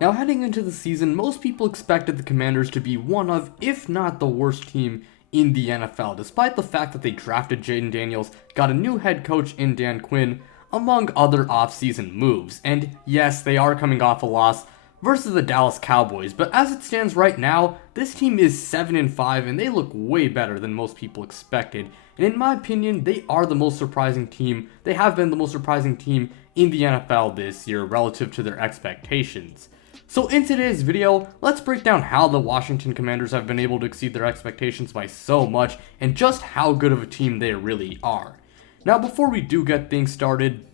Now, heading into the season, most people expected the Commanders to be one of, if not the worst team in the NFL, despite the fact that they drafted Jaden Daniels, got a new head coach in Dan Quinn, among other offseason moves. And yes, they are coming off a loss versus the Dallas Cowboys, but as it stands right now, this team is 7-5 and they look way better than most people expected. And in my opinion, they are the most surprising team. They have been the most surprising team in the NFL this year relative to their expectations. So in today's video, let's break down how the Washington Commanders have been able to exceed their expectations by so much and just how good of a team they really are. Now, before we do get things started,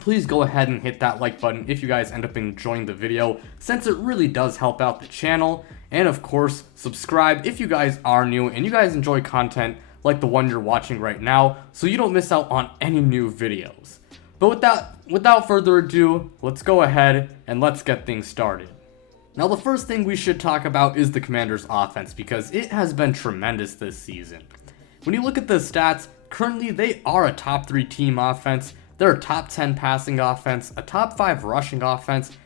please go ahead and hit that like button if you guys end up enjoying the video, since it really does help out the channel. And of course, subscribe if you guys are new and you guys enjoy content like the one you're watching right now, so you don't miss out on any new videos. But without further ado, let's go ahead and let's get things started. Now, the first thing we should talk about is the Commanders' offense, because it has been tremendous this season. When you look at the stats, currently they are a top 3 team offense. They're a top 10 passing offense, a top 5 rushing offense,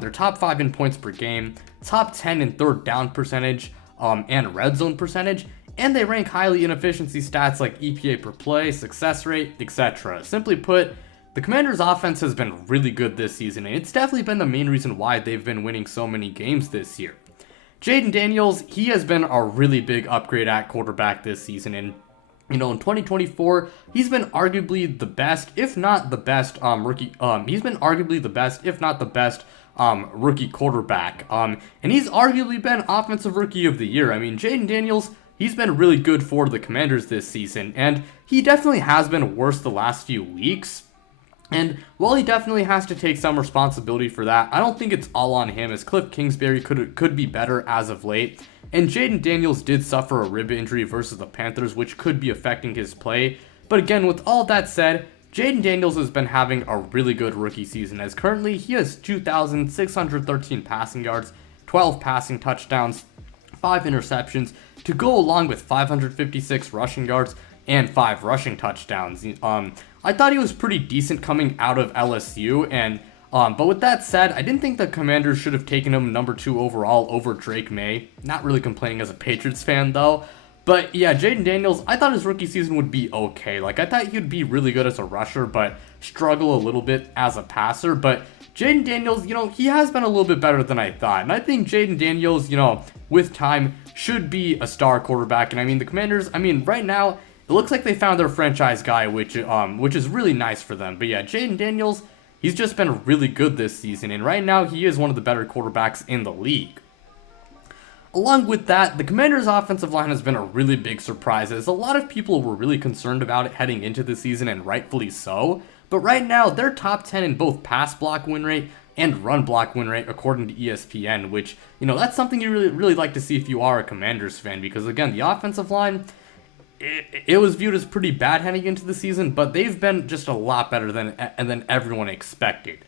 they're top 5 in points per game, top 10 in third down percentage, and red zone percentage, and they rank highly in efficiency stats like EPA per play, success rate, etc. Simply put, the Commanders' offense has been really good this season, and it's definitely been the main reason why they've been winning so many games this year. Jaden Daniels, he has been a really big upgrade at quarterback this season, and in 2024, he's been arguably the best, if not the best rookie. He's been arguably the best, if not the best rookie quarterback. And he's arguably been Offensive Rookie of the Year. I mean, Jaden Daniels, he's been really good for the Commanders this season, and he definitely has been worse the last few weeks. And while he definitely has to take some responsibility for that, I don't think it's all on him, as Cliff Kingsbury could be better as of late. And Jaden Daniels did suffer a rib injury versus the Panthers, which could be affecting his play. But again, with all that said, Jaden Daniels has been having a really good rookie season, as currently he has 2,613 passing yards, 12 passing touchdowns, 5 interceptions, to go along with 556 rushing yards and 5 rushing touchdowns. I thought he was pretty decent coming out of LSU, and but with that said, I didn't think the Commanders should have taken him number 2 overall over Drake May. Not really complaining as a Patriots fan though. But yeah, Jaden Daniels, I thought his rookie season would be okay. Like, I thought he'd be really good as a rusher, but struggle a little bit as a passer. But Jaden Daniels, he has been a little bit better than I thought. And I think Jaden Daniels, with time, should be a star quarterback. And I mean, the Commanders, right now, it looks like they found their franchise guy, which is really nice for them. But yeah, Jaden Daniels, he's just been really good this season, and right now he is one of the better quarterbacks in the league. Along with that, the Commanders' offensive line has been a really big surprise, as a lot of people were really concerned about it heading into the season, and rightfully so. But right now, they're top 10 in both pass block win rate and run block win rate, according to ESPN, which, that's something you really like to see if you are a Commanders fan, because again, the offensive line, it was viewed as pretty bad heading into the season, but they've been just a lot better than everyone expected.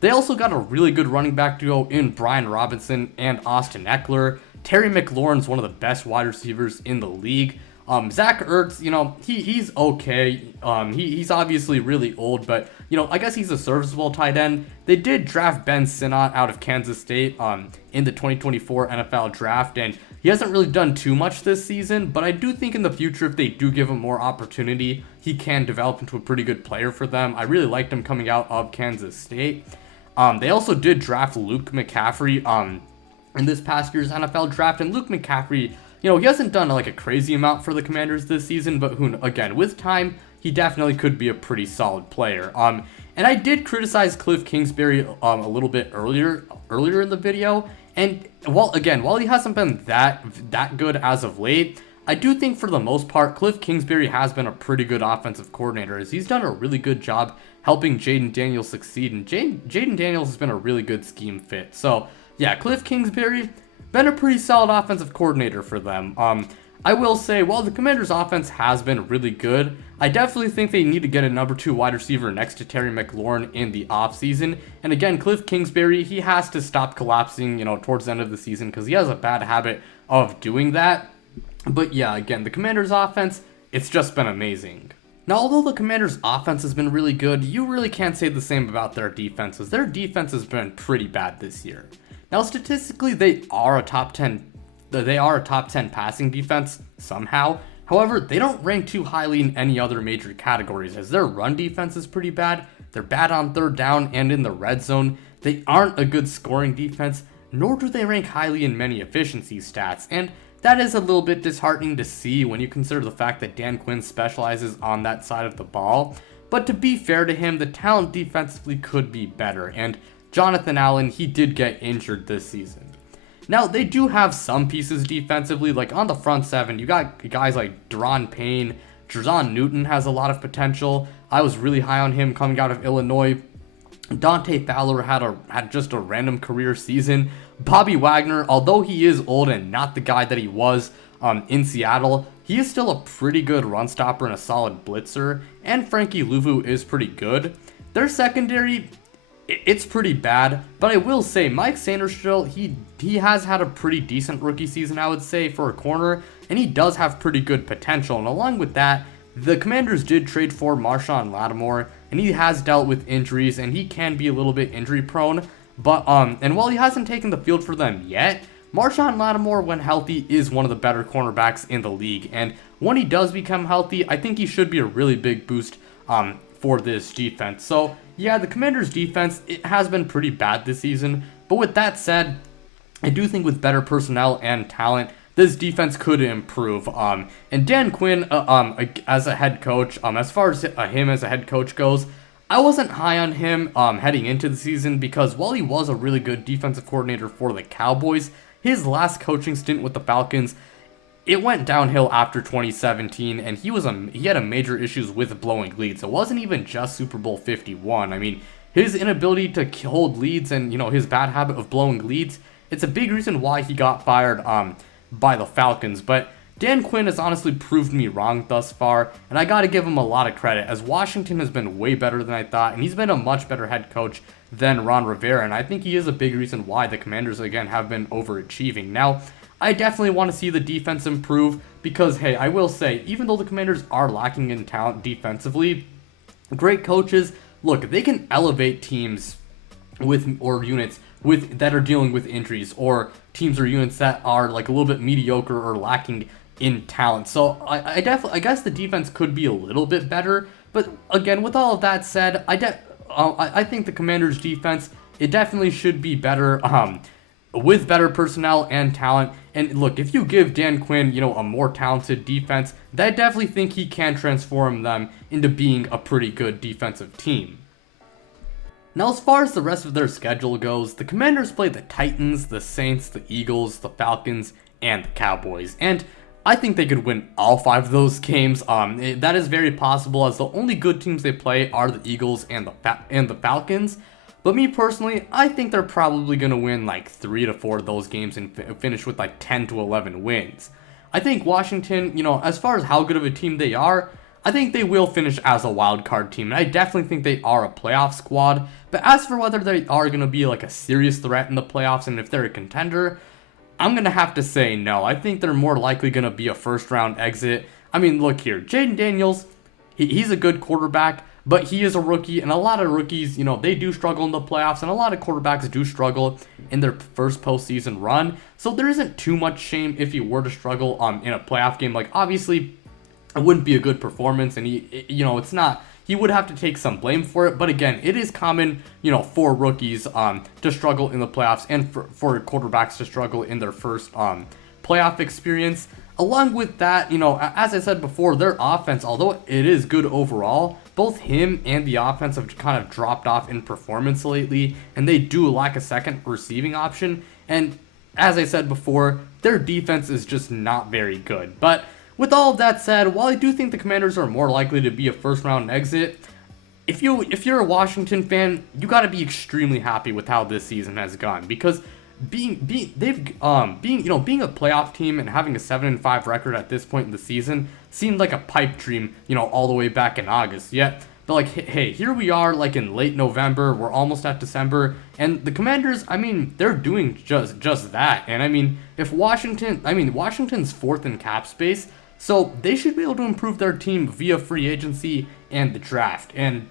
They also got a really good running back duo in Brian Robinson and Austin Eckler. Terry McLaurin's one of the best wide receivers in the league. Zach Ertz, he's okay. He's obviously really old, but, I guess he's a serviceable tight end. They did draft Ben Sinnott out of Kansas State in the 2024 NFL draft, and he hasn't really done too much this season, but I do think in the future, if they do give him more opportunity, he can develop into a pretty good player for them. I really liked him coming out of Kansas State. They also did draft Luke McCaffrey in this past year's NFL draft, and Luke McCaffrey, he hasn't done like a crazy amount for the Commanders this season, but again, with time, he definitely could be a pretty solid player. And I did criticize Cliff Kingsbury a little bit earlier in the video, and while he hasn't been that good as of late, I do think for the most part, Cliff Kingsbury has been a pretty good offensive coordinator, as he's done a really good job helping Jaden Daniels succeed, and Jaden Daniels has been a really good scheme fit. So yeah, Cliff Kingsbury, been a pretty solid offensive coordinator for them. I will say, while the Commanders' offense has been really good, I definitely think they need to get a number 2 wide receiver next to Terry McLaurin in the offseason. And again, Cliff Kingsbury, he has to stop collapsing, towards the end of the season, because he has a bad habit of doing that. But yeah, again, the Commanders' offense, it's just been amazing. Now, although the Commanders' offense has been really good, you really can't say the same about their defenses. Their defense has been pretty bad this year. Now, statistically, they are a top 10 passing defense somehow. However, they don't rank too highly in any other major categories, as their run defense is pretty bad. They're bad on third down and in the red zone. They aren't a good scoring defense, nor do they rank highly in many efficiency stats, and that is a little bit disheartening to see when you consider the fact that Dan Quinn specializes on that side of the ball. But to be fair to him, the talent defensively could be better, and Jonathan Allen, he did get injured this season. Now, they do have some pieces defensively, like on the front seven, you got guys like Deron Payne. Jer'Zhan Newton has a lot of potential. I was really high on him coming out of Illinois. Dante Fowler had just a random career season. Bobby Wagner, although he is old and not the guy that he was in Seattle, he is still a pretty good run stopper and a solid blitzer. And Frankie Louvu is pretty good. Their secondary, it's pretty bad, but I will say Mike Sainristil, he has had a pretty decent rookie season, I would say, for a corner, and he does have pretty good potential. And along with that, the Commanders did trade for Marshawn Lattimore, and he has dealt with injuries, and he can be a little bit injury prone. But and while he hasn't taken the field for them yet, Marshawn Lattimore, when healthy, is one of the better cornerbacks in the league. And when he does become healthy, I think he should be a really big boost for this defense. So yeah, the Commanders' defense, it has been pretty bad this season. But with that said, I do think with better personnel and talent, this defense could improve. And Dan Quinn, as a head coach, as far as him as a head coach goes, I wasn't high on him heading into the season, because while he was a really good defensive coordinator for the Cowboys, his last coaching stint with the Falcons, it went downhill after 2017, and he had a major issues with blowing leads. It wasn't even just Super Bowl 51. I mean, his inability to hold leads and, his bad habit of blowing leads, it's a big reason why he got fired by the Falcons. But Dan Quinn has honestly proved me wrong thus far, and I gotta give him a lot of credit, as Washington has been way better than I thought, and he's been a much better head coach than Ron Rivera, and I think he is a big reason why the Commanders, again, have been overachieving. Now, I definitely want to see the defense improve, because, hey, I will say, even though the Commanders are lacking in talent defensively, great coaches, look, they can elevate teams units that are dealing with injuries, or teams or units that are like a little bit mediocre or lacking in talent. So I guess the defense could be a little bit better. But again, with all of that said, I think the Commanders' defense, it definitely should be better, with better personnel and talent. And look, if you give Dan Quinn, a more talented defense, I definitely think he can transform them into being a pretty good defensive team. Now, as far as the rest of their schedule goes, the Commanders play the Titans, the Saints, the Eagles, the Falcons, and the Cowboys. And I think they could win all 5 of those games. That is very possible, as the only good teams they play are the Eagles and the Falcons. But me personally, I think they're probably going to win like 3 to 4 of those games and finish with like 10 to 11 wins. I think Washington, as far as how good of a team they are, I think they will finish as a wild card team, and I definitely think they are a playoff squad. But as for whether they are going to be like a serious threat in the playoffs and if they're a contender, I'm going to have to say no. I think they're more likely going to be a first round exit. I mean, look here, Jaden Daniels, he's a good quarterback, but he is a rookie, and a lot of rookies, they do struggle in the playoffs, and a lot of quarterbacks do struggle in their first postseason run. So there isn't too much shame if he were to struggle in a playoff game. Like, obviously, it wouldn't be a good performance, and it's not. He would have to take some blame for it, but again, it is common, for rookies to struggle in the playoffs, and for quarterbacks to struggle in their first playoff experience. Along with that, as I said before, their offense, although it is good overall, both him and the offense have kind of dropped off in performance lately, and they do lack a second receiving option. And as I said before, their defense is just not very good. But with all of that said, while I do think the Commanders are more likely to be a first round exit, if you're a Washington fan, you got to be extremely happy with how this season has gone, because being a playoff team and having a 7-5 record at this point in the season seemed like a pipe dream, all the way back in August. Yet, but like, hey, here we are, like in late November, we're almost at December, and the Commanders, they're doing just that. And Washington's 4th in cap space, so they should be able to improve their team via free agency and the draft. And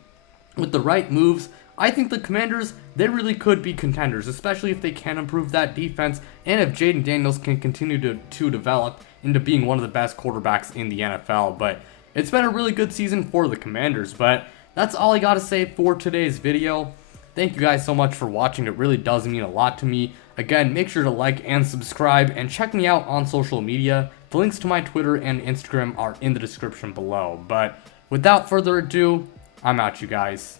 with the right moves, I think the Commanders, they really could be contenders, especially if they can improve that defense and if Jaden Daniels can continue to develop into being one of the best quarterbacks in the NFL. But it's been a really good season for the Commanders. But that's all I got to say for today's video. Thank you guys so much for watching. It really does mean a lot to me. Again, make sure to like and subscribe and check me out on social media. The links to my Twitter and Instagram are in the description below. But without further ado, I'm out, you guys.